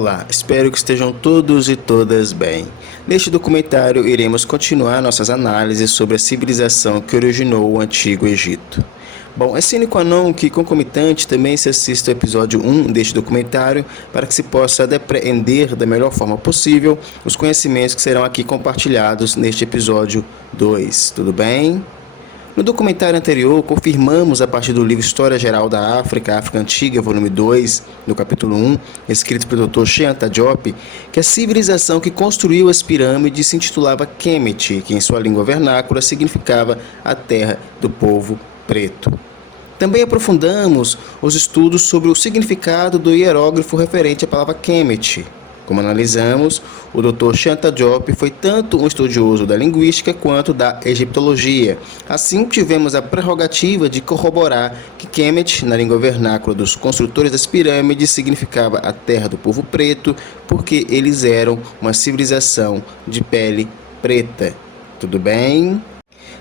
Olá, espero que estejam todos e todas bem. Neste documentário, iremos continuar nossas análises sobre a civilização que originou o Antigo Egito. Bom, é sine qua non que concomitante também se assista ao episódio 1 deste documentário para que se possa depreender da melhor forma possível os conhecimentos que serão aqui compartilhados neste episódio 2. Tudo bem? No documentário anterior, confirmamos a partir do livro História Geral da África, África Antiga, volume 2, no capítulo 1, escrito pelo Dr. Cheanta Diop, que a civilização que construiu as pirâmides se intitulava Kemet, que em sua língua vernácula significava a terra do povo preto. Também aprofundamos os estudos sobre o significado do hierógrafo referente à palavra Kemet. Como analisamos, o Dr. Cheanta Diop foi tanto um estudioso da linguística quanto da egiptologia. Assim, tivemos a prerrogativa de corroborar que Kemet, na língua vernácula dos construtores das pirâmides, significava a terra do povo preto, porque eles eram uma civilização de pele preta. Tudo bem?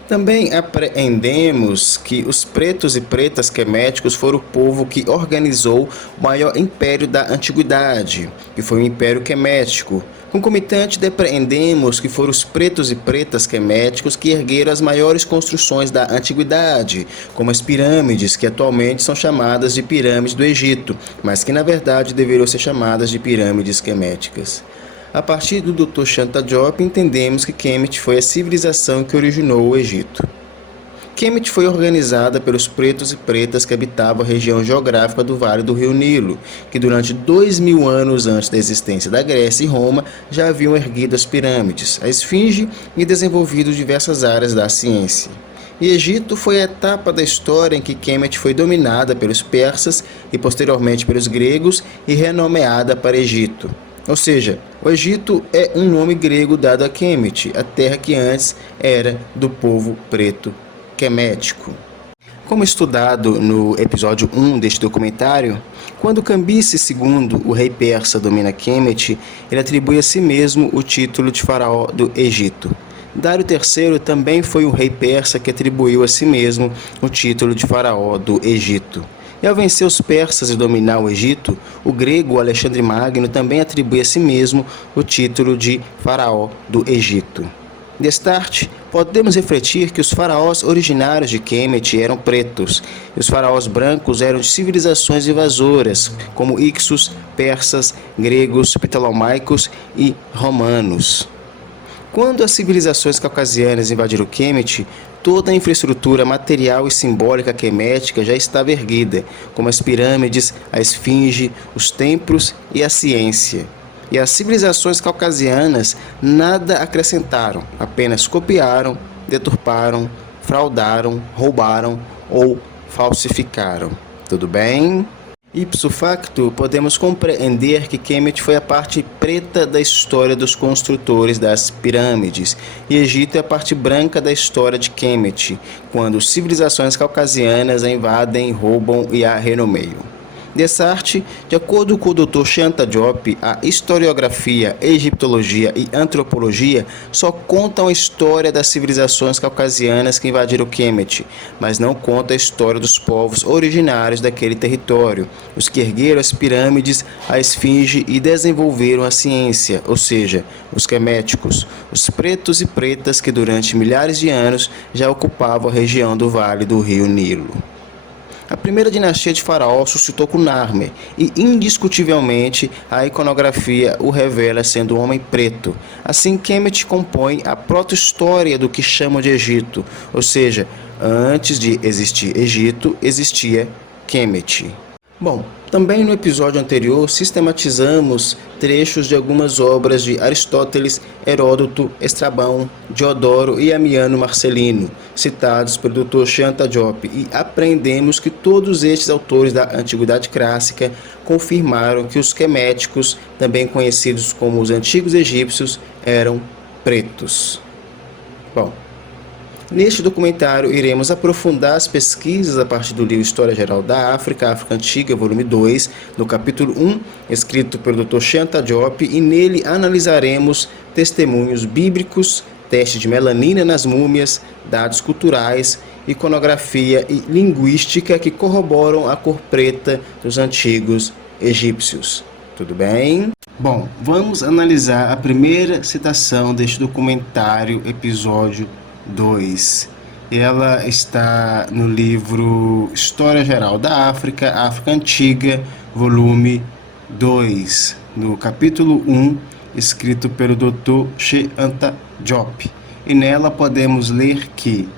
Também apreendemos que os pretos e pretas queméticos foram o povo que organizou o maior império da antiguidade, que foi o Império Quemético. Concomitante, depreendemos que foram os pretos e pretas queméticos que ergueram as maiores construções da antiguidade, como as pirâmides, que atualmente são chamadas de pirâmides do Egito, mas que na verdade deveriam ser chamadas de pirâmides queméticas. A partir do Dr. Cheanta Diop, entendemos que Kemet foi a civilização que originou o Egito. Kemet foi organizada pelos pretos e pretas que habitavam a região geográfica do Vale do Rio Nilo, que durante 2000 anos antes da existência da Grécia e Roma já haviam erguido as pirâmides, a esfinge e desenvolvido diversas áreas da ciência. E Egito foi a etapa da história em que Kemet foi dominada pelos persas e posteriormente pelos gregos e renomeada para Egito. Ou seja, o Egito é um nome grego dado a Kemet, a terra que antes era do povo preto quemético. Como estudado no episódio 1 deste documentário, quando Cambises II, o rei persa, domina Kemet, ele atribui a si mesmo o título de faraó do Egito. Dário III também foi um rei persa que atribuiu a si mesmo o título de faraó do Egito. E ao vencer os persas e dominar o Egito, o grego Alexandre Magno também atribui a si mesmo o título de faraó do Egito. Destarte, podemos refletir que os faraós originários de Kemet eram pretos, e os faraós brancos eram de civilizações invasoras, como Ixos, persas, gregos, ptolomaicos e romanos. Quando as civilizações caucasianas invadiram Kemet, toda a infraestrutura material e simbólica quemética já estava erguida, como as pirâmides, a esfinge, os templos e a ciência. E as civilizações caucasianas nada acrescentaram, apenas copiaram, deturparam, fraudaram, roubaram ou falsificaram. Tudo bem? Ipso facto, podemos compreender que Kemet foi a parte preta da história dos construtores das pirâmides, e Egito é a parte branca da história de Kemet, quando civilizações caucasianas a invadem, roubam e a renomeiam. Dessarte, de acordo com o Dr. Cheanta Diop, a historiografia, egiptologia e antropologia só contam a história das civilizações caucasianas que invadiram Kemet, mas não conta a história dos povos originários daquele território, os que ergueram as pirâmides, a esfinge e desenvolveram a ciência, ou seja, os queméticos, os pretos e pretas que durante milhares de anos já ocupavam a região do Vale do Rio Nilo. A primeira dinastia de Faraó suscitou Cunarmer e, indiscutivelmente, a iconografia o revela sendo um homem preto. Assim, Kemet compõe a proto-história do que chamam de Egito, ou seja, antes de existir Egito, existia Kemet. Bom, também no episódio anterior sistematizamos trechos de algumas obras de Aristóteles, Heródoto, Estrabão, Diodoro e Amiano Marcelino, citados pelo Dr. Cheanta Diop, e aprendemos que todos estes autores da Antiguidade Clássica confirmaram que os queméticos, também conhecidos como os antigos egípcios, eram pretos. Bom, neste documentário, iremos aprofundar as pesquisas a partir do livro História Geral da África, África Antiga, volume 2, no capítulo 1, escrito pelo Dr. Cheanta Diop, e nele analisaremos testemunhos bíblicos, teste de melanina nas múmias, dados culturais, iconografia e linguística que corroboram a cor preta dos antigos egípcios. Tudo bem? Bom, vamos analisar a primeira citação deste documentário, episódio 2. Ela está no livro História Geral da África, África Antiga, volume 2, no capítulo 1, escrito pelo Dr. Cheikh Anta Diop. E nela podemos ler que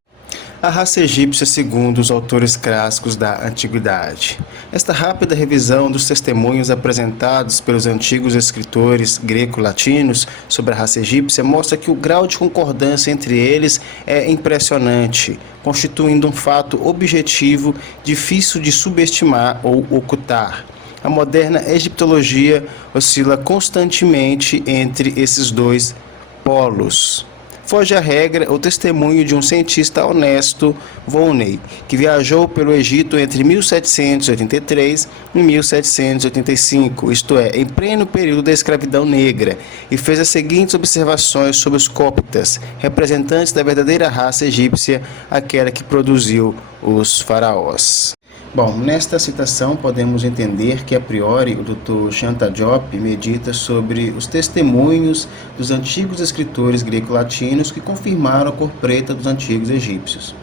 a raça egípcia segundo os autores clássicos da antiguidade. Esta rápida revisão dos testemunhos apresentados pelos antigos escritores greco-latinos sobre a raça egípcia mostra que o grau de concordância entre eles é impressionante, constituindo um fato objetivo difícil de subestimar ou ocultar. A moderna egiptologia oscila constantemente entre esses dois polos. Foge à regra o testemunho de um cientista honesto, Volney, que viajou pelo Egito entre 1783 e 1785, isto é, em pleno período da escravidão negra, e fez as seguintes observações sobre os coptas, representantes da verdadeira raça egípcia, aquela que produziu os faraós. Bom, nesta citação podemos entender que, a priori, o Dr. Cheikh Anta Diop medita sobre os testemunhos dos antigos escritores greco-latinos que confirmaram a cor preta dos antigos egípcios.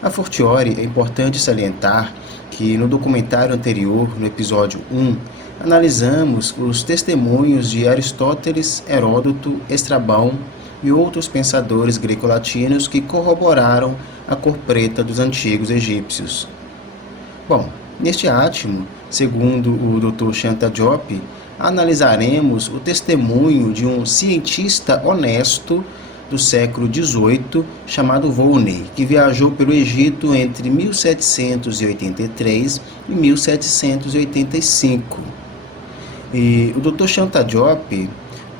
A fortiori, é importante salientar que no documentário anterior, no episódio 1, analisamos os testemunhos de Aristóteles, Heródoto, Estrabão e outros pensadores greco-latinos que corroboraram a cor preta dos antigos egípcios. Bom, neste átimo, segundo o Dr. Cheikh Anta Diop, analisaremos o testemunho de um cientista honesto do século XVIII chamado Volney, que viajou pelo Egito entre 1783 e 1785. E o Dr. Cheikh Anta Diop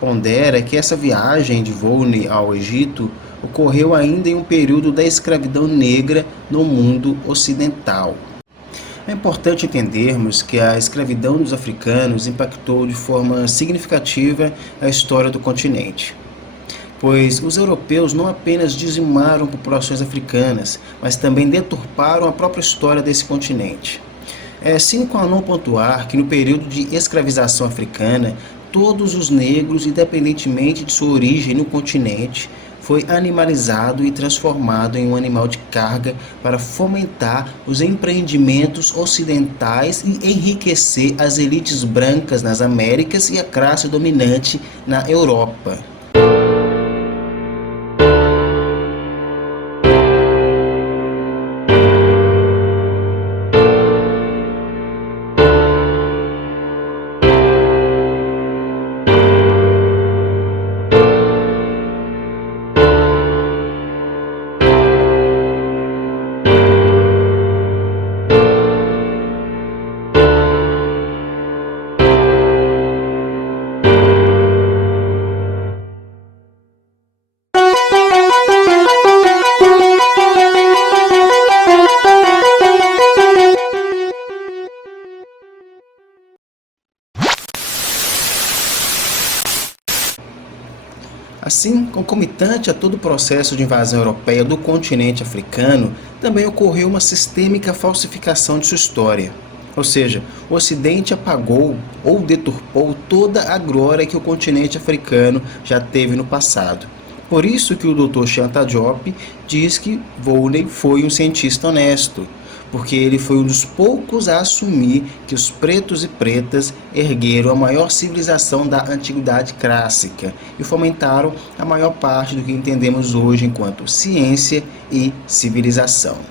pondera que essa viagem de Volney ao Egito ocorreu ainda em um período da escravidão negra no mundo ocidental. É importante entendermos que a escravidão dos africanos impactou de forma significativa a história do continente, pois os europeus não apenas dizimaram populações africanas, mas também deturparam a própria história desse continente. É sine qua non pontuar que no período de escravização africana, todos os negros, independentemente de sua origem no continente, foi animalizado e transformado em um animal de carga para fomentar os empreendimentos ocidentais e enriquecer as elites brancas nas Américas e a classe dominante na Europa. Assim, concomitante a todo o processo de invasão europeia do continente africano, também ocorreu uma sistêmica falsificação de sua história. Ou seja, o Ocidente apagou ou deturpou toda a glória que o continente africano já teve no passado. Por isso que o Dr. Cheikh Anta Diop diz que Volney foi um cientista honesto, porque ele foi um dos poucos a assumir que os pretos e pretas ergueram a maior civilização da antiguidade clássica e fomentaram a maior parte do que entendemos hoje enquanto ciência e civilização.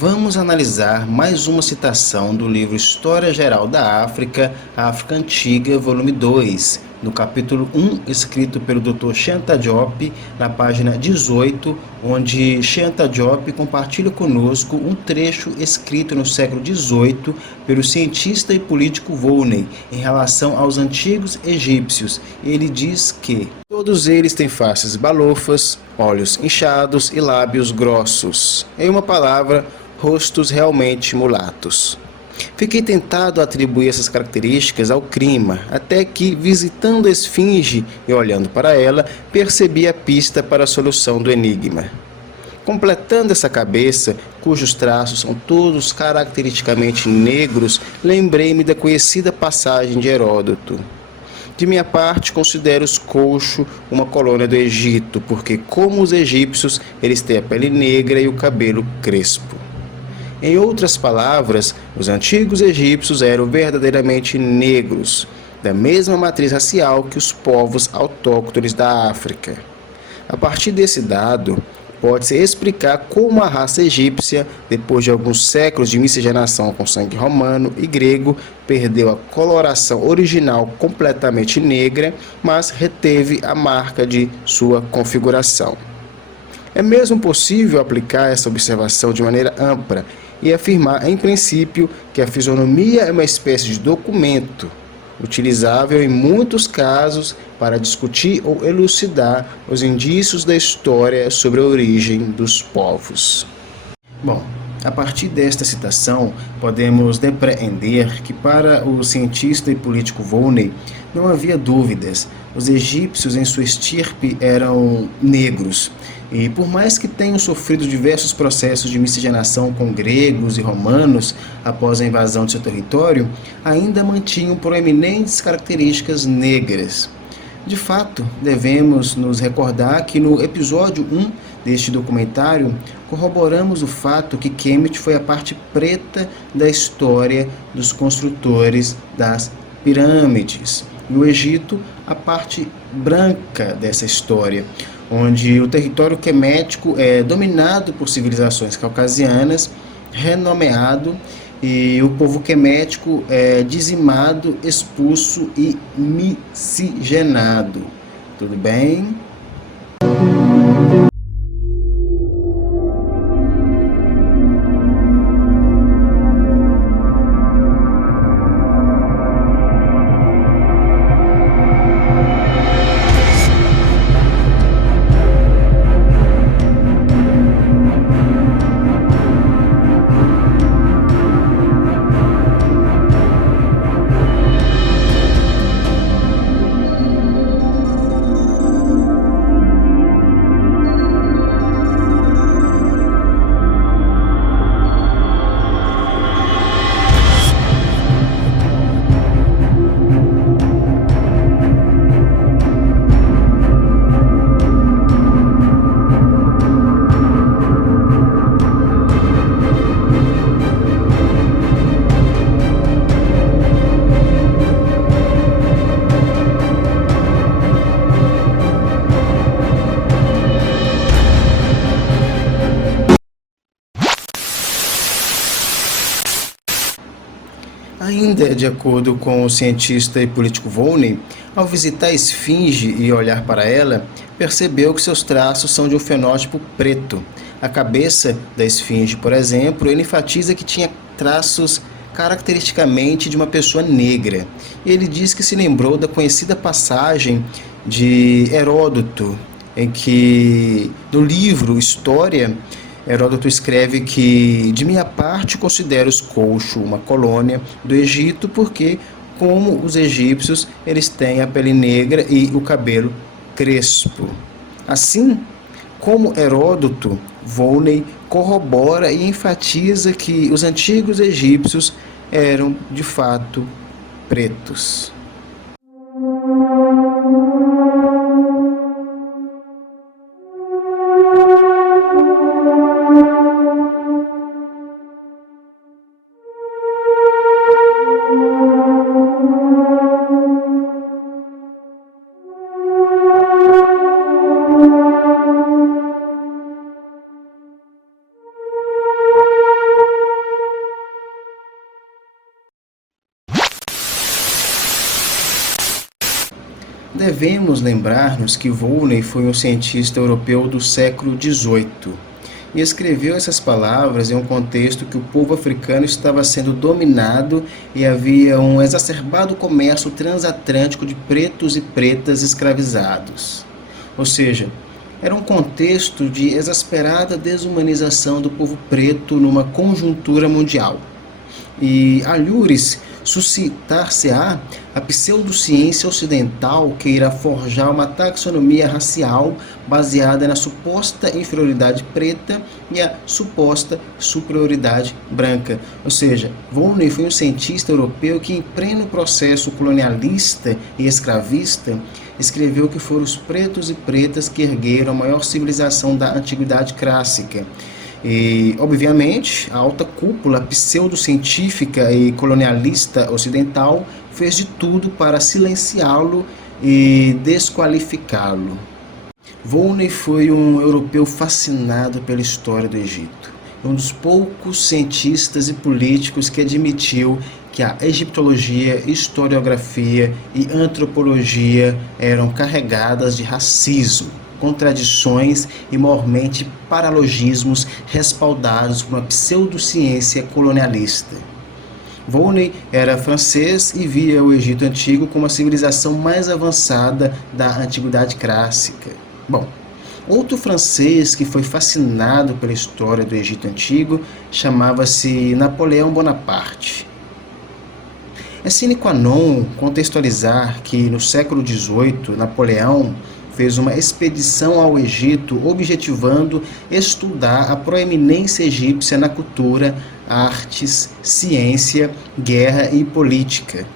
vamos analisar mais uma citação do livro História Geral da África, África Antiga, volume 2, no capítulo 1, escrito pelo Dr. Cheikh Diop, na página 18, onde Cheikh Diop compartilha conosco um trecho escrito no século XVIII pelo cientista e político Volney em relação aos antigos egípcios. Ele diz que todos eles têm faces balofas, olhos inchados e lábios grossos. Em uma palavra, rostos realmente mulatos. Fiquei tentado a atribuir essas características ao clima, até que, visitando a esfinge e olhando para ela, percebi a pista para a solução do enigma. Completando essa cabeça, cujos traços são todos caracteristicamente negros, lembrei-me da conhecida passagem de Heródoto. De minha parte, considero os Colcho uma colônia do Egito, porque, como os egípcios, eles têm a pele negra e o cabelo crespo. Em outras palavras, os antigos egípcios eram verdadeiramente negros, da mesma matriz racial que os povos autóctones da África. A partir desse dado, pode-se explicar como a raça egípcia, depois de alguns séculos de miscigenação com sangue romano e grego, perdeu a coloração original completamente negra, mas reteve a marca de sua configuração. É mesmo possível aplicar essa observação de maneira ampla e afirmar, em princípio, que a fisionomia é uma espécie de documento, utilizável em muitos casos para discutir ou elucidar os indícios da história sobre a origem dos povos. Bom, a partir desta citação, podemos depreender que para o cientista e político Volney não havia dúvidas. Os egípcios em sua estirpe eram negros, e por mais que tenham sofrido diversos processos de miscigenação com gregos e romanos após a invasão de seu território, ainda mantinham proeminentes características negras. De fato, devemos nos recordar que no episódio 1 deste documentário, corroboramos o fato que Kemet foi a parte preta da história dos construtores das pirâmides, e o Egito a parte branca dessa história, onde o território quemético é dominado por civilizações caucasianas, renomeado, e o povo quemético é dizimado, expulso e miscigenado. Tudo bem? Ainda de acordo com o cientista e político Volney, ao visitar a esfinge e olhar para ela, percebeu que seus traços são de um fenótipo preto. A cabeça da esfinge, por exemplo, ele enfatiza que tinha traços caracteristicamente de uma pessoa negra. Ele diz que se lembrou da conhecida passagem de Heródoto, em que, no livro História, Heródoto escreve que, de minha parte, considero os Colcho uma colônia do Egito porque, como os egípcios, eles têm a pele negra e o cabelo crespo. Assim, como Heródoto, Volney corrobora e enfatiza que os antigos egípcios eram, de fato, pretos. devemos lembrar-nos que Volney foi um cientista europeu do século XVIII e escreveu essas palavras em um contexto que o povo africano estava sendo dominado e havia um exacerbado comércio transatlântico de pretos e pretas escravizados. Ou seja, era um contexto de exasperada desumanização do povo preto numa conjuntura mundial. E alhures suscitar-se-á a pseudociência ocidental que irá forjar uma taxonomia racial baseada na suposta inferioridade preta e a suposta superioridade branca. Ou seja, Volney foi um cientista europeu que, em pleno processo colonialista e escravista, escreveu que foram os pretos e pretas que ergueram a maior civilização da antiguidade clássica. E, obviamente, a alta cúpula pseudocientífica e colonialista ocidental fez de tudo para silenciá-lo e desqualificá-lo. Volney foi um europeu fascinado pela história do Egito. Um dos poucos cientistas e políticos que admitiu que a egiptologia, historiografia e antropologia eram carregadas de racismo, contradições e mormente paralogismos respaldados por uma pseudociência colonialista. Volney era francês e via o Egito Antigo como a civilização mais avançada da antiguidade clássica. Bom, outro francês que foi fascinado pela história do Egito Antigo chamava-se Napoleão Bonaparte. É sine qua non contextualizar que no século XVIII, Napoleão fez uma expedição ao Egito objetivando estudar a proeminência egípcia na cultura, artes, ciência, guerra e política.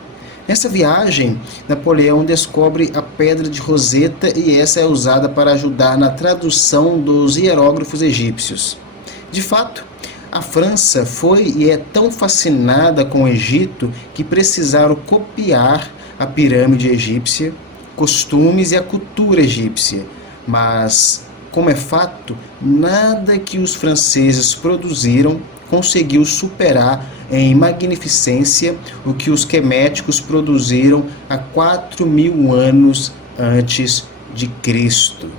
Nessa viagem, Napoleão descobre a Pedra de Roseta e essa é usada para ajudar na tradução dos hieróglifos egípcios. De fato, a França foi e é tão fascinada com o Egito que precisaram copiar a pirâmide egípcia, costumes e a cultura egípcia, mas, como é fato, nada que os franceses produziram conseguiu superar em magnificência o que os queméticos produziram há 4.000 anos antes de Cristo.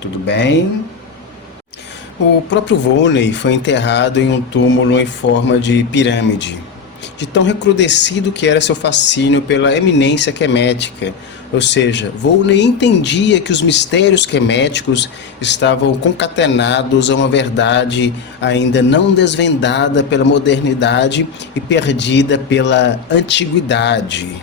Tudo bem? O próprio Volney foi enterrado em um túmulo em forma de pirâmide, de tão recrudescido que era seu fascínio pela eminência quemética. Ou seja, Volney entendia que os mistérios queméticos estavam concatenados a uma verdade ainda não desvendada pela modernidade e perdida pela antiguidade.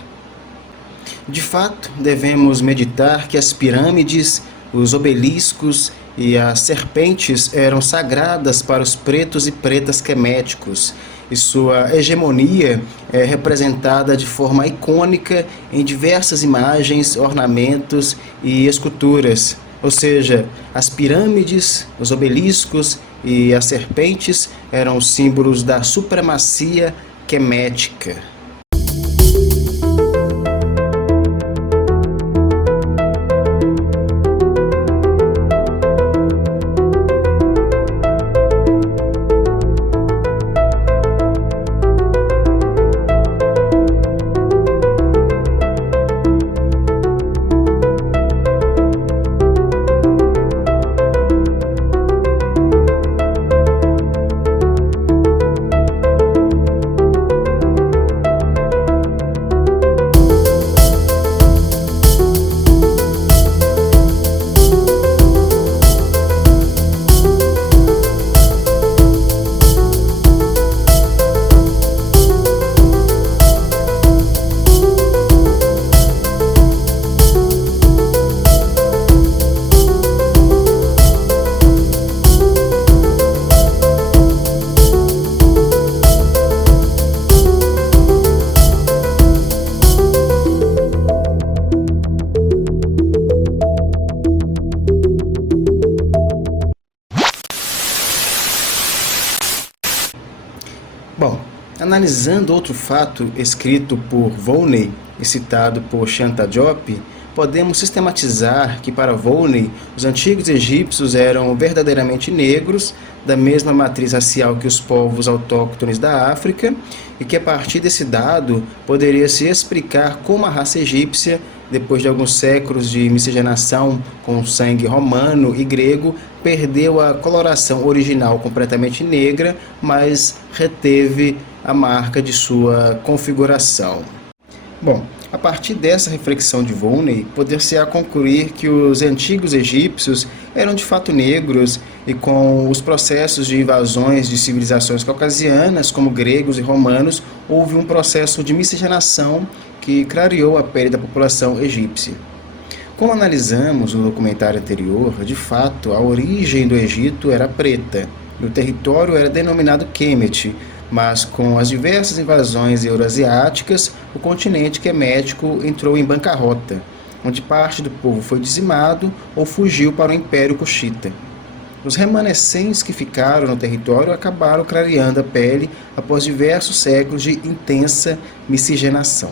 De fato, devemos meditar que as pirâmides, os obeliscos e as serpentes eram sagradas para os pretos e pretas queméticos, e sua hegemonia é representada de forma icônica em diversas imagens, ornamentos e esculturas. Ou seja, as pirâmides, os obeliscos e as serpentes eram símbolos da supremacia quemética. Bom, analisando outro fato escrito por Volney e citado por Shanta Diop, podemos sistematizar que para Volney os antigos egípcios eram verdadeiramente negros, da mesma matriz racial que os povos autóctones da África, e que a partir desse dado poderia se explicar como a raça egípcia depois de alguns séculos de miscigenação com sangue romano e grego, perdeu a coloração original completamente negra, mas reteve a marca de sua configuração. Bom, a partir dessa reflexão de Volney, poder-se-á concluir que os antigos egípcios eram de fato negros e com os processos de invasões de civilizações caucasianas, como gregos e romanos, houve um processo de miscigenação que clareou a pele da população egípcia. Como analisamos no documentário anterior, de fato, a origem do Egito era preta. O território era denominado Kemet, mas com as diversas invasões euroasiáticas, o continente quemético entrou em bancarrota, onde parte do povo foi dizimado ou fugiu para o Império Cuxita. Os remanescentes que ficaram no território acabaram clareando a pele após diversos séculos de intensa miscigenação.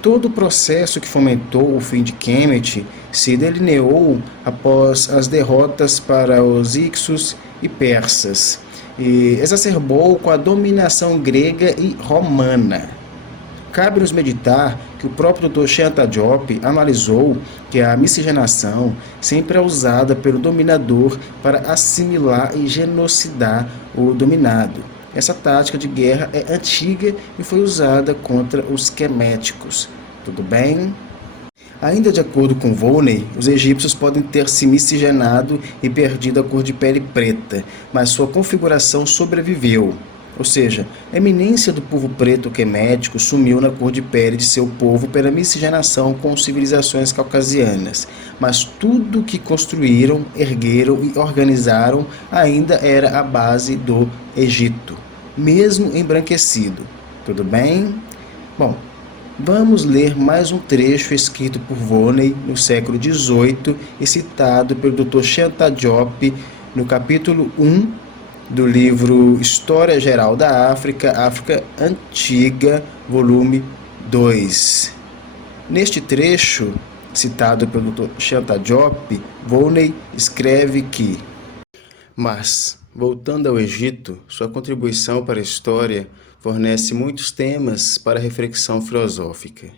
Todo o processo que fomentou o fim de Kemet se delineou após as derrotas para os Hicsos e persas, e exacerbou com a dominação grega e romana. Cabe-nos meditar que o próprio Dr. Shanta Diop analisou que a miscigenação sempre é usada pelo dominador para assimilar e genocidar o dominado. Essa tática de guerra é antiga e foi usada contra os queméticos. Tudo bem? Ainda de acordo com Volney, os egípcios podem ter se miscigenado e perdido a cor de pele preta, mas sua configuração sobreviveu. Ou seja, a eminência do povo preto quemético sumiu na cor de pele de seu povo pela miscigenação com civilizações caucasianas, mas tudo que construíram, ergueram e organizaram ainda era a base do Egito, mesmo embranquecido. Tudo bem? Bom, vamos ler mais um trecho escrito por Volney no século XVIII e citado pelo Dr. Shanta Diop no capítulo 1 do livro História Geral da África, África Antiga, volume 2. Neste trecho, citado pelo Dr. Shanta Diop, Volney escreve que: mas, voltando ao Egito, sua contribuição para a história fornece muitos temas para reflexão filosófica.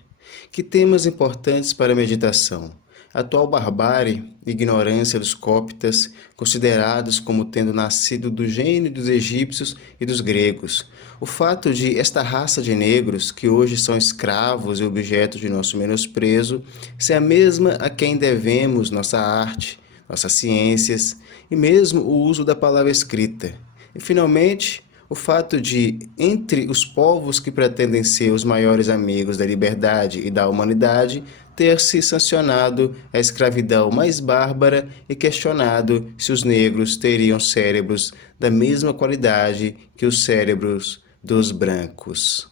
Que temas importantes para a meditação? A atual barbárie e ignorância dos coptas, considerados como tendo nascido do gênio dos egípcios e dos gregos. O fato de esta raça de negros, que hoje são escravos e objeto de nosso menosprezo, ser a mesma a quem devemos nossa arte, nossas ciências e mesmo o uso da palavra escrita. E, finalmente, o fato de, entre os povos que pretendem ser os maiores amigos da liberdade e da humanidade, ter-se sancionado a escravidão mais bárbara e questionado se os negros teriam cérebros da mesma qualidade que os cérebros dos brancos.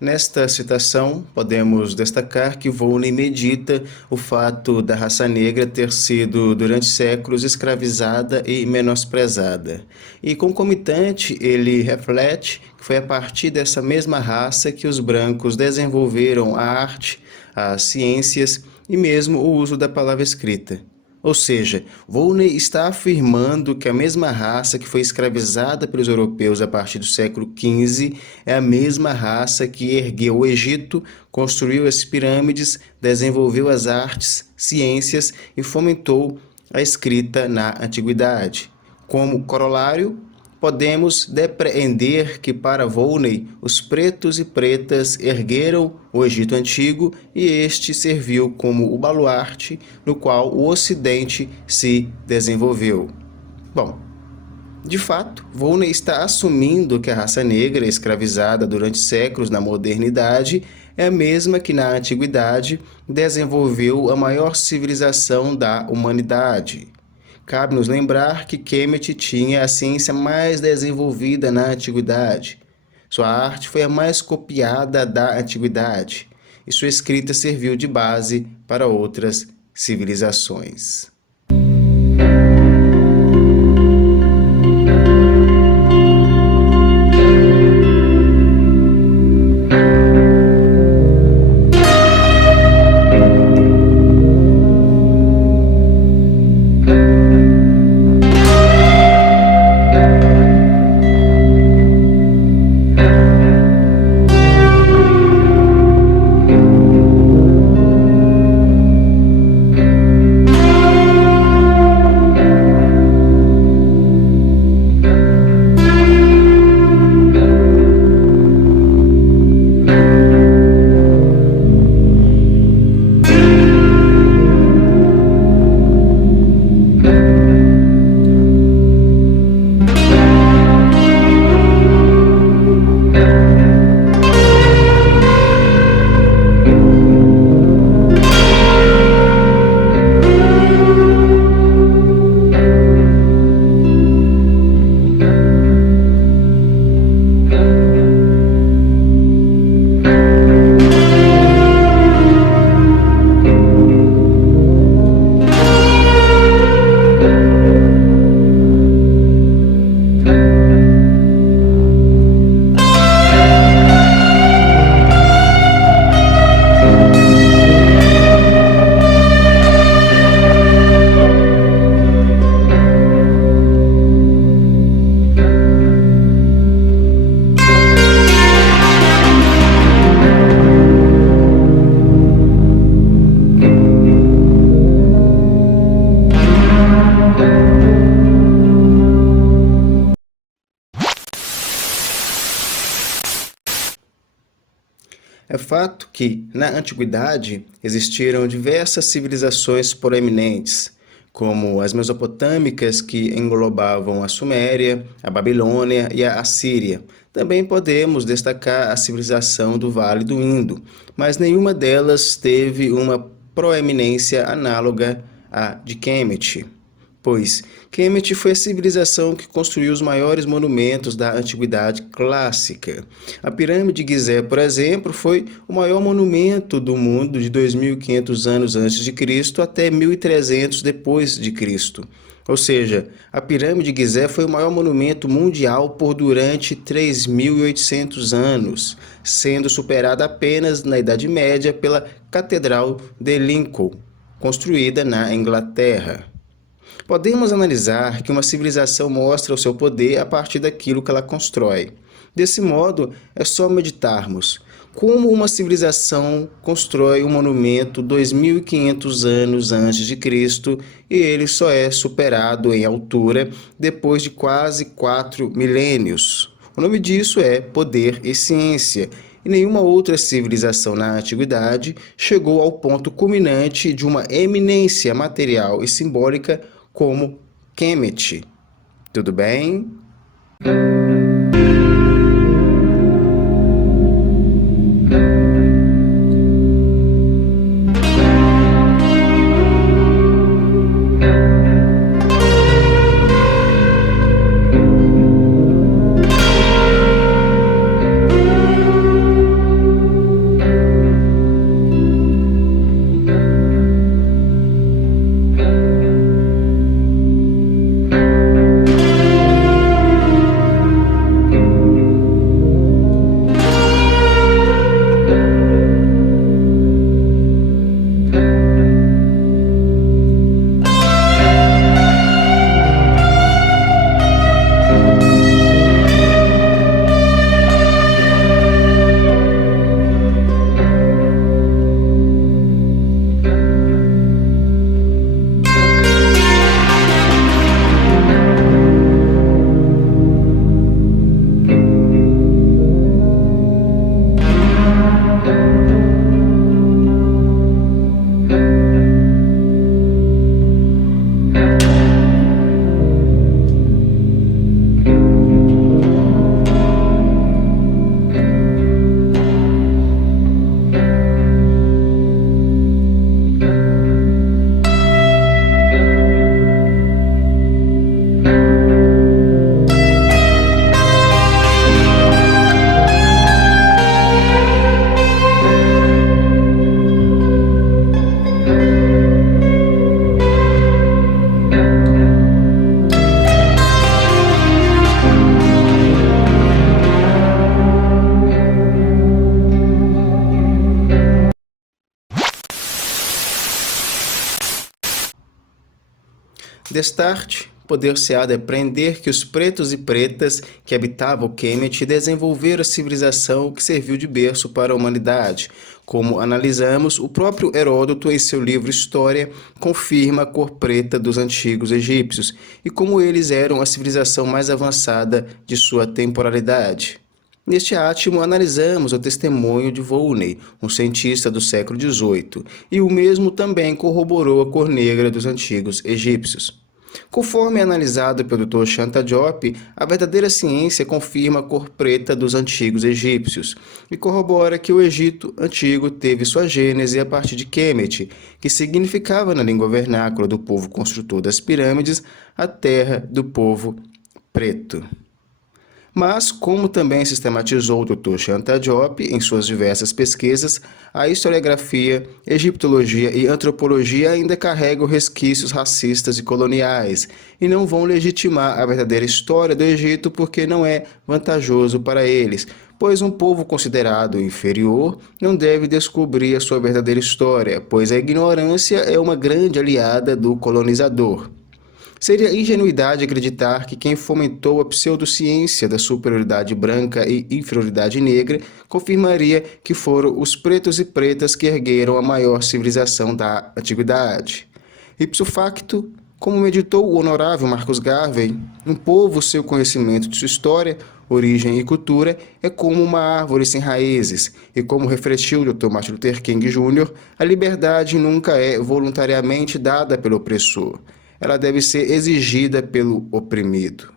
Nesta citação, podemos destacar que Volney medita o fato da raça negra ter sido, durante séculos, escravizada e menosprezada. E, concomitante, ele reflete que foi a partir dessa mesma raça que os brancos desenvolveram a arte, as ciências e mesmo o uso da palavra escrita. Ou seja, Volney está afirmando que a mesma raça que foi escravizada pelos europeus a partir do século XV é a mesma raça que ergueu o Egito, construiu as pirâmides, desenvolveu as artes, ciências e fomentou a escrita na antiguidade. Como corolário, podemos depreender que para Volney os pretos e pretas ergueram o Egito Antigo e este serviu como o baluarte no qual o Ocidente se desenvolveu. Bom, de fato, Volney está assumindo que a raça negra escravizada durante séculos na modernidade é a mesma que na antiguidade desenvolveu a maior civilização da humanidade. Cabe nos lembrar que Kemet tinha a ciência mais desenvolvida na antiguidade. Sua arte foi a mais copiada da antiguidade, e sua escrita serviu de base para outras civilizações. É fato que, na antiguidade, existiram diversas civilizações proeminentes, como as mesopotâmicas, que englobavam a Suméria, a Babilônia e a Assíria. Também podemos destacar a civilização do Vale do Indo, mas nenhuma delas teve uma proeminência análoga à de Kemet, pois Kemet foi a civilização que construiu os maiores monumentos da antiguidade clássica. A pirâmide de Gizé, por exemplo, foi o maior monumento do mundo de 2.500 anos antes de Cristo até 1.300 depois de Cristo. Ou seja, a pirâmide de Gizé foi o maior monumento mundial por durante 3.800 anos, sendo superada apenas na Idade Média pela Catedral de Lincoln, construída na Inglaterra. Podemos analisar que uma civilização mostra o seu poder a partir daquilo que ela constrói. Desse modo, é só meditarmos como uma civilização constrói um monumento 2.500 anos antes de Cristo e ele só é superado em altura depois de quase 4 milênios. O nome disso é poder e ciência. E nenhuma outra civilização na antiguidade chegou ao ponto culminante de uma eminência material e simbólica como Kemet. Tudo bem? Destarte, poder-se-á depreender que os pretos e pretas que habitavam Kemet desenvolveram a civilização que serviu de berço para a humanidade. Como analisamos, o próprio Heródoto, em seu livro História, confirma a cor preta dos antigos egípcios e como eles eram a civilização mais avançada de sua temporalidade. Neste átimo, analisamos o testemunho de Volney, um cientista do século XVIII, e o mesmo também corroborou a cor negra dos antigos egípcios. Conforme analisado pelo Dr. Shanta Diop, a verdadeira ciência confirma a cor preta dos antigos egípcios e corrobora que o Egito antigo teve sua gênese a partir de Kemet, que significava na língua vernácula do povo construtor das pirâmides, a terra do povo preto. Mas, como também sistematizou o Dr. Shanta Diop em suas diversas pesquisas, a historiografia, egiptologia e antropologia ainda carregam resquícios racistas e coloniais e não vão legitimar a verdadeira história do Egito porque não é vantajoso para eles, pois um povo considerado inferior não deve descobrir a sua verdadeira história, pois a ignorância é uma grande aliada do colonizador. Seria ingenuidade acreditar que quem fomentou a pseudociência da superioridade branca e inferioridade negra confirmaria que foram os pretos e pretas que ergueram a maior civilização da antiguidade. Ipso facto, como meditou o honorável Marcus Garvey, um povo, seu conhecimento de sua história, origem e cultura é como uma árvore sem raízes, e como refletiu o Dr. Martin Luther King Jr., a liberdade nunca é voluntariamente dada pelo opressor. Ela deve ser exigida pelo oprimido.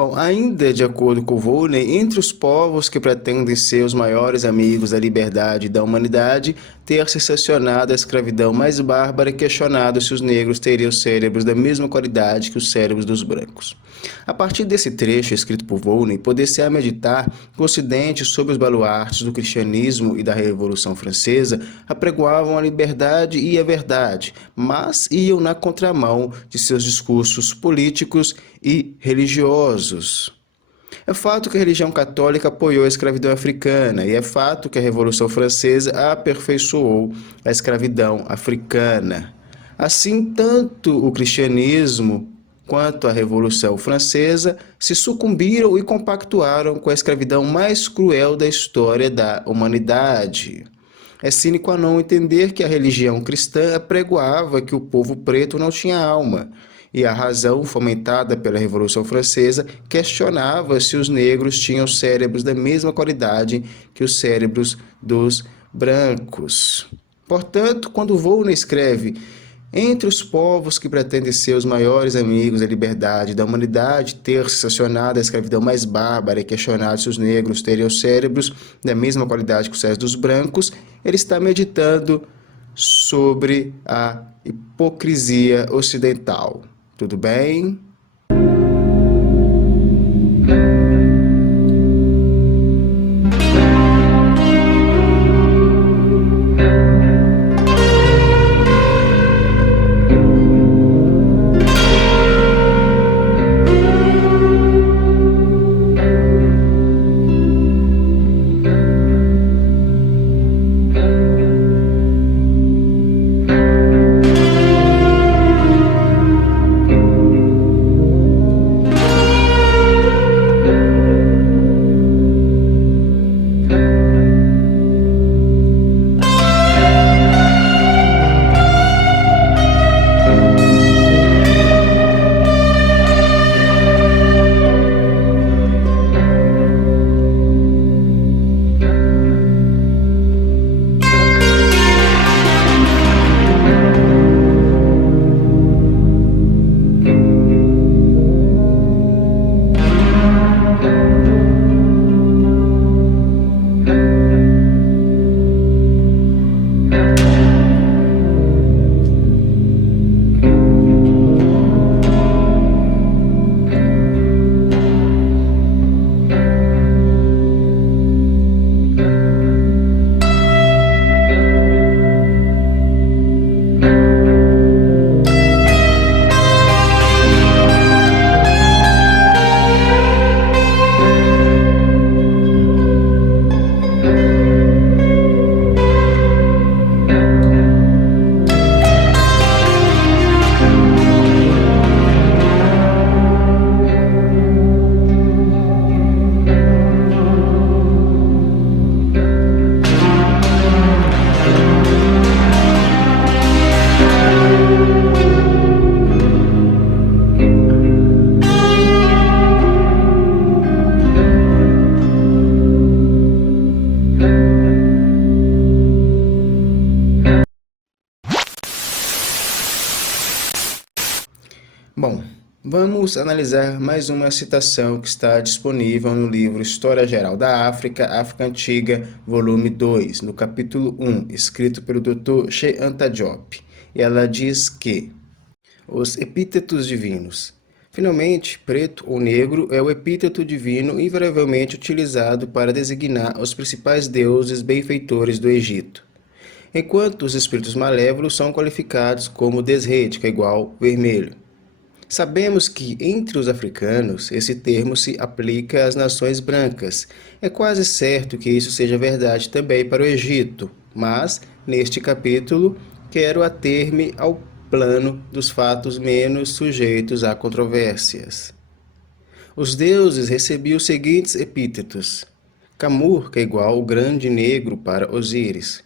Bom, ainda de acordo com Volney, entre os povos que pretendem ser os maiores amigos da liberdade e da humanidade, ter-se sancionado a escravidão mais bárbara e questionado se os negros teriam cérebros da mesma qualidade que os cérebros dos brancos. A partir desse trecho escrito por Volney, poder-se-á meditar que o Ocidente, sob os baluartes do cristianismo e da Revolução Francesa, apregoavam a liberdade e a verdade, mas iam na contramão de seus discursos políticos e religiosos. É fato que a religião católica apoiou a escravidão africana e é fato que a Revolução Francesa aperfeiçoou a escravidão africana. Assim, tanto o cristianismo quanto a Revolução Francesa se sucumbiram e compactuaram com a escravidão mais cruel da história da humanidade. É sine qua non entender que a religião cristã apregoava que o povo preto não tinha alma, e a razão fomentada pela Revolução Francesa questionava se os negros tinham cérebros da mesma qualidade que os cérebros dos brancos. Portanto, quando Volney escreve entre os povos que pretendem ser os maiores amigos da liberdade e da humanidade, ter sancionado a escravidão mais bárbara e questionado se os negros teriam cérebros da mesma qualidade que os cérebros dos brancos, ele está meditando sobre a hipocrisia ocidental. Tudo bem? Bom, vamos analisar mais uma citação que está disponível no livro História Geral da África, África Antiga, volume 2, no capítulo 1, escrito pelo Dr. Cheikh Anta Diop. E ela diz que os epítetos divinos. Finalmente, preto ou negro é o epíteto divino invariavelmente utilizado para designar os principais deuses benfeitores do Egito, enquanto os espíritos malévolos são qualificados como desrede, que é igual vermelho. Sabemos que, entre os africanos, esse termo se aplica às nações brancas. É quase certo que isso seja verdade também para o Egito, mas, neste capítulo, quero ater-me ao plano dos fatos menos sujeitos a controvérsias. Os deuses recebiam os seguintes epítetos: Camur, que é igual o grande negro para Osíris;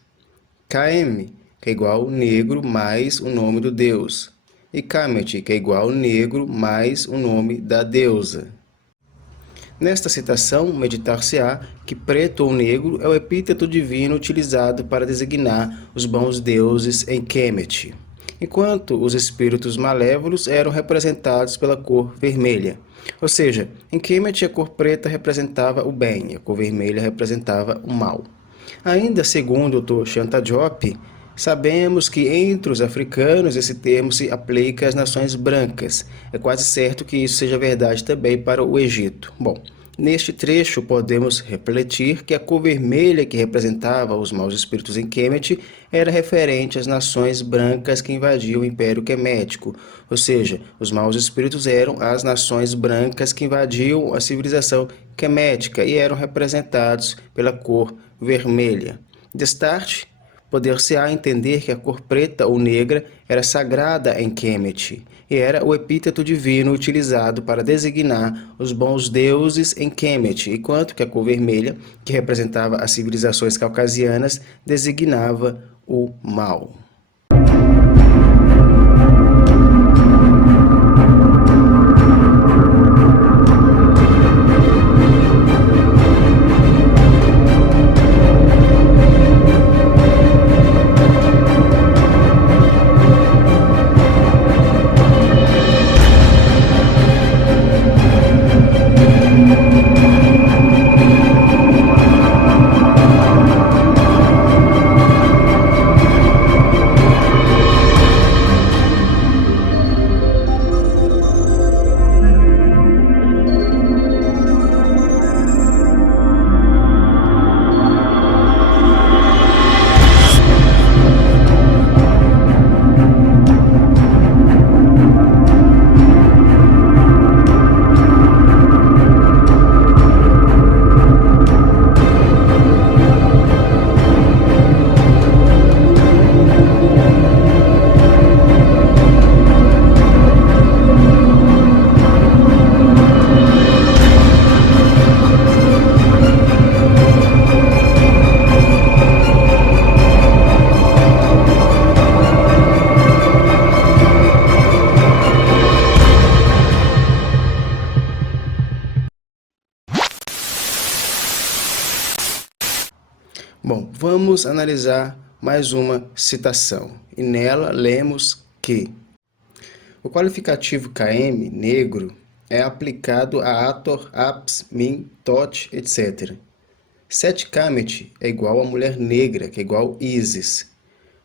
Caem, que é igual negro mais o nome do deus; e Camet, que é igual negro mais o nome da deusa. Nesta citação, meditar-se-á que preto ou negro é o epíteto divino utilizado para designar os bons deuses em Kemet, enquanto os espíritos malévolos eram representados pela cor vermelha. Ou seja, em Kemet a cor preta representava o bem e a cor vermelha representava o mal. Ainda segundo o Dr. Cheikh Anta Diop, sabemos que entre os africanos esse termo se aplica às nações brancas. É quase certo que isso seja verdade também para o Egito. Bom, neste trecho podemos refletir que a cor vermelha que representava os maus espíritos em Kemet era referente às nações brancas que invadiam o Império Quemético, ou seja, os maus espíritos eram as nações brancas que invadiam a civilização quemética e eram representados pela cor vermelha. Destarte, poder-se-á entender que a cor preta ou negra era sagrada em Kemet e era o epíteto divino utilizado para designar os bons deuses em Kemet, enquanto que a cor vermelha, que representava as civilizações caucasianas, designava o mal. Bom, vamos analisar mais uma citação, e nela lemos que o qualificativo KM, negro, é aplicado a Ator, Aps, Min, Tot, etc. Set Kamet é igual a mulher negra, que é igual Isis.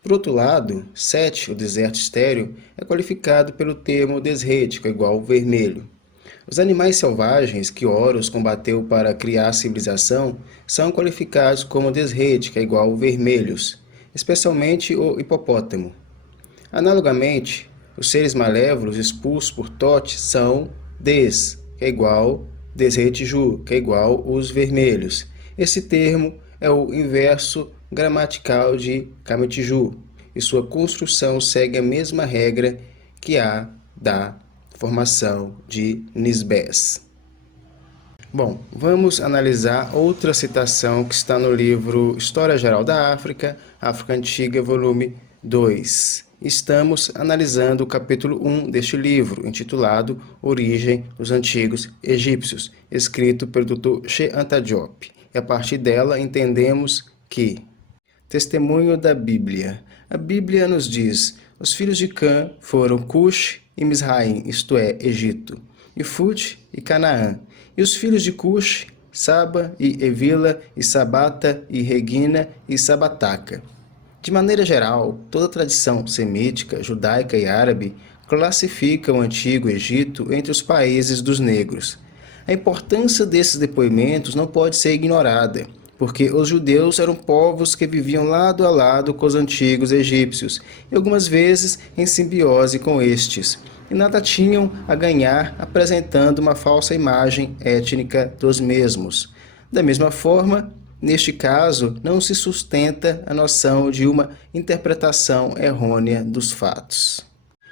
Por outro lado, Set, o deserto estéril, é qualificado pelo termo desrede, que é igual vermelho. Os animais selvagens que Horus combateu para criar a civilização são qualificados como desrede, que é igual vermelhos, especialmente o hipopótamo. Analogamente, os seres malévolos expulsos por Tot são que é igual desretiju, que é igual os vermelhos. Esse termo é o inverso gramatical de Kametiju, e sua construção segue a mesma regra que a da formação de Nisbés. Bom, vamos analisar outra citação que está no livro História Geral da África, África Antiga, volume 2. Estamos analisando o capítulo 1 deste livro, intitulado Origem dos Antigos Egípcios, escrito pelo Dr. Cheikh Anta Diop. E a partir dela entendemos que testemunho da Bíblia. A Bíblia nos diz: Os filhos de Cã foram Cush e Misraim, isto é, Egito, e Fut e Canaã. E os filhos de Cush, Saba e Evila, e Sabata e Regina e Sabataca. De maneira geral, toda a tradição semítica, judaica e árabe classifica o Antigo Egito entre os países dos negros. A importância desses depoimentos não pode ser ignorada, porque os judeus eram povos que viviam lado a lado com os antigos egípcios, e algumas vezes em simbiose com estes, e nada tinham a ganhar apresentando uma falsa imagem étnica dos mesmos. Da mesma forma, neste caso, não se sustenta a noção de uma interpretação errônea dos fatos.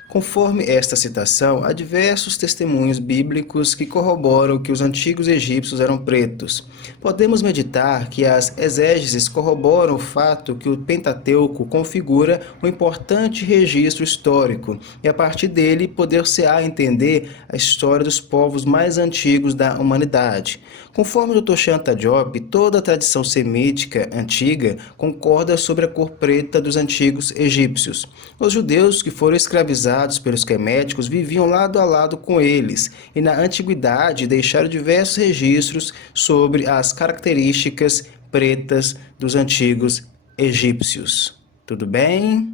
Conforme esta citação, há diversos testemunhos bíblicos que corroboram que os antigos egípcios eram pretos. Podemos meditar que as exégeses corroboram o fato que o Pentateuco configura um importante registro histórico, e a partir dele poder-se-á entender a história dos povos mais antigos da humanidade. Conforme o Dr. Shanta Diop, toda a tradição semítica antiga concorda sobre a cor preta dos antigos egípcios. Os judeus que foram escravizados pelos queméticos viviam lado a lado com eles, e na antiguidade deixaram diversos registros sobre as características pretas dos antigos egípcios. Tudo bem?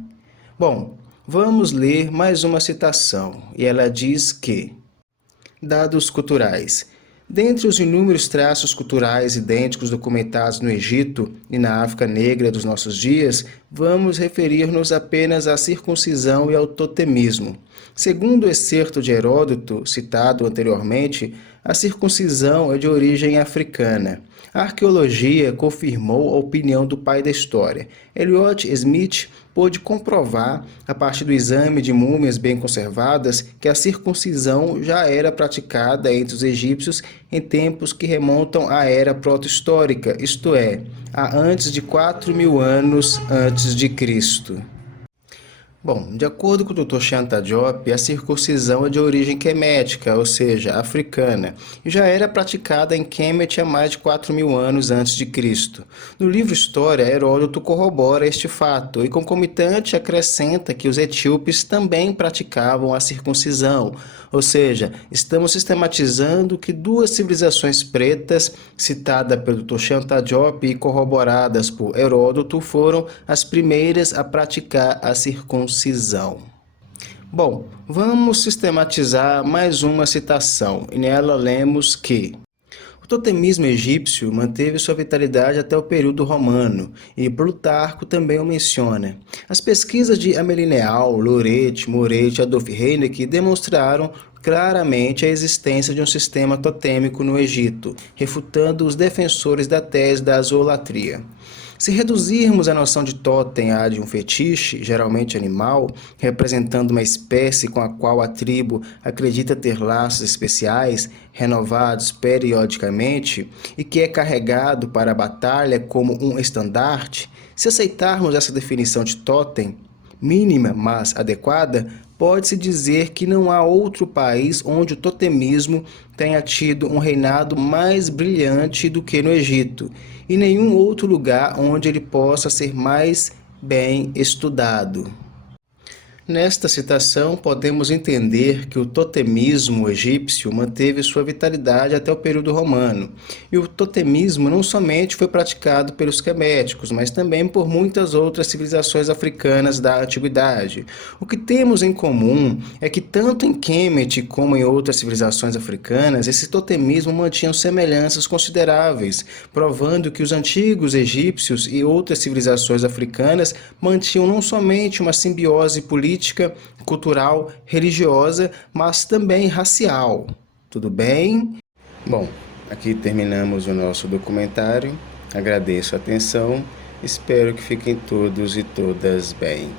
Bom, vamos ler mais uma citação, e ela diz que: dados culturais. Dentre os inúmeros traços culturais idênticos documentados no Egito e na África Negra dos nossos dias, vamos referir-nos apenas à circuncisão e ao totemismo. Segundo o excerto de Heródoto, citado anteriormente, a circuncisão é de origem africana. A arqueologia confirmou a opinião do pai da história. Elliot Smith pôde comprovar, a partir do exame de múmias bem conservadas, que a circuncisão já era praticada entre os egípcios em tempos que remontam à era proto-histórica, isto é, a antes de 4.000 anos antes de Cristo. Bom, de acordo com o Dr. Shanta Diop, a circuncisão é de origem quemética, ou seja, africana, e já era praticada em Kemet há mais de 4.000 anos antes de Cristo. No livro História, Heródoto corrobora este fato e, concomitante, acrescenta que os etíopes também praticavam a circuncisão, ou seja, estamos sistematizando que duas civilizações pretas, citadas pelo Dr. Shanta Diop e corroboradas por Heródoto, foram as primeiras a praticar a circuncisão. Bom, vamos sistematizar mais uma citação, e nela lemos que o totemismo egípcio manteve sua vitalidade até o período romano, e Plutarco também o menciona. As pesquisas de Amélie Néal, Loret, Moret e Adolf Heineck demonstraram claramente a existência de um sistema totêmico no Egito, refutando os defensores da tese da zoolatria. Se reduzirmos a noção de totem à de um fetiche, geralmente animal, representando uma espécie com a qual a tribo acredita ter laços especiais, renovados periodicamente, e que é carregado para a batalha como um estandarte, se aceitarmos essa definição de totem, mínima, mas adequada, pode-se dizer que não há outro país onde o totemismo tenha tido um reinado mais brilhante do que no Egito, e nenhum outro lugar onde ele possa ser mais bem estudado. Nesta citação, podemos entender que o totemismo egípcio manteve sua vitalidade até o período romano, e o totemismo não somente foi praticado pelos queméticos, mas também por muitas outras civilizações africanas da antiguidade. O que temos em comum é que tanto em Kemet como em outras civilizações africanas, esse totemismo mantinha semelhanças consideráveis, provando que os antigos egípcios e outras civilizações africanas mantinham não somente uma simbiose política, cultural, religiosa, mas também racial. Tudo bem? Bom, aqui terminamos o nosso documentário. Agradeço a atenção. Espero que fiquem todos e todas bem.